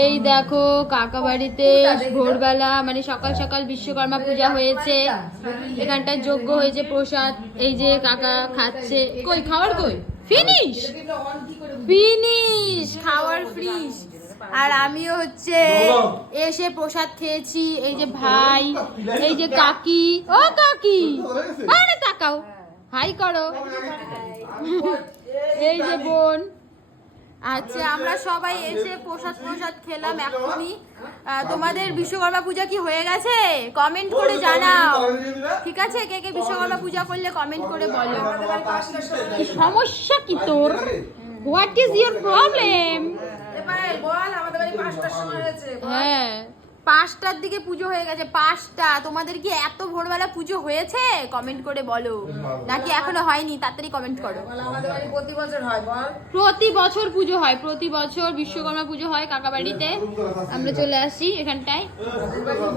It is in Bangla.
এই দেখো কাকা বাড়িতে ভোরবেলা মানে সকাল সকাল বিশ্বকর্মা পূজা হয়েছে, এখানটা যজ্ঞ হয়েছে, প্রসাদ এই যে কাকা খাচ্ছে। কই খাওয়ার কই ফিনিশ ফিনিশ খাওয়ার ফ্রিজ। আর আমিও হচ্ছে এসে প্রসাদ খেয়েছি। এই যে ভাই, এই যে কাকি, ও কাকি আরে তাকাও, হাই করো। এই যে বোন। আচ্ছা আমরা সবাই এসে প্রসাদ খেলাম এখনই। তোমাদের বিশ্বকর্মা পূজা কি হয়ে গেছে? কমেন্ট করে জানাও, ঠিক আছে? কে কে বিশ্বকর্মা পূজা করলে কমেন্ট করে বলো। সমস্যা কি তোর? What is your problem? হ্যাঁ 5টার দিকে পুজো হয়ে গেছে। 5টা। তোমাদের কি এত ভোরবেলা পুজো হয়েছে? কমেন্ট করে বলো, নাকি এখনো হয়নি? তাড়াতাড়ি কমেন্ট করো। প্রতি বছর হয় বল? প্রতি বছর পুজো হয়, প্রতি বছর বিশ্বকর্মা পুজো হয় কাকা বাড়িতে। আমরা চলে আসি এখানটায়।